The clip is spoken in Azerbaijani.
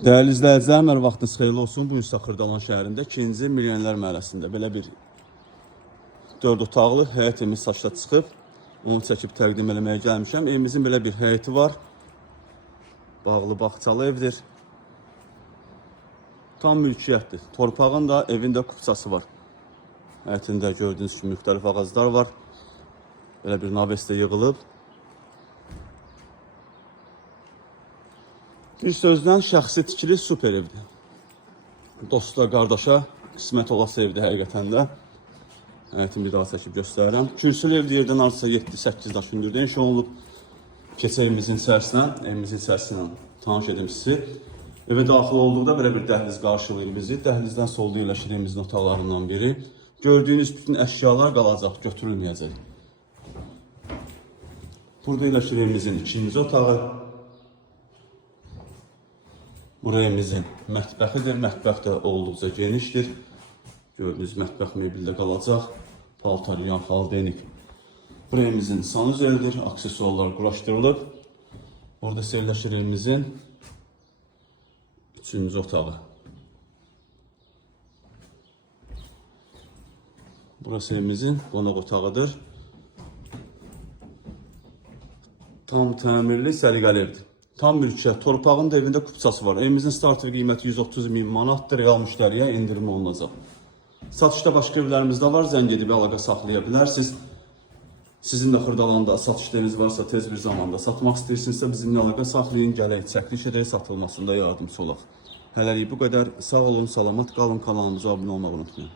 Değerli izləyicilərim, hər vaxtınız xeyirli olsun. Bu gün Xırdalan şəhərində 2-ci Milyonerlər məhəlləsində belə bir 4 otaqlı həyət evimiz satışa çıxıb. Onu çəkib təqdim eləməyə gəlmişəm. Evimizin belə bir həyəti var. Bağlı bağçalı evdir. Tam mülkiyyətdir. Torpağın da, evin də kupçası var. Həyətində gördüyünüz kimi müxtəlif ağaclar var. Belə bir navesdə yığılıb. Bir sözdən şəxsi tikili super evdir. Dosta, qardaşa qismət olası evdir həqiqətən də. Həyətimi bir daha çəkib göstərirəm. Kürsülü evdir, yerdən artısa 7-8 daş hündürdə inşa olunub. Keçək evimizin içərisindən tanış edim sizi. Evə daxil olduqda belə bir dəhliz qarşılayır bizi. Dəhlizdən solda yerləşir evimizin otaqlarından biri. Gördüyünüz bütün əşyalar qalacaq, götürülməyəcək. Burada yerləşir evimizin ikinci otağı. Buraya evimizin mətbəxidir. Mətbəx də olduqca genişdir. Gördüyünüz mətbəx mebeli də qalacaq. Paltaryan, xaldenik. Buraya evimizin sanuzelidir. Aksesuarlar quraşdırılıb. Orada yerləşir evimizin üçüncü otağı. Burası evimizin qonaq otağıdır. Tam təmirli, səliqəli evdir. Tam mülkiyyət, torpağın da evində kupçası var. Evimizin startı qiyməti 130.000 manatdır. Real müştəriyə endirim olunacaq. Satışda başqa evlərimizdə var. Zəng edib əlaqə saxlaya bilərsiniz. Sizin də Xırdalanda satışlarınız varsa tez bir zamanda satmaq istəyirsinizsə bizimlə əlaqə saxlayın. Gələk, çəkiliş edək, satılmasında yardımcı olaq. Hələlik bu qədər. Sağ olun, salamat qalın. Kanalımıza abunə olmağı unutmayın.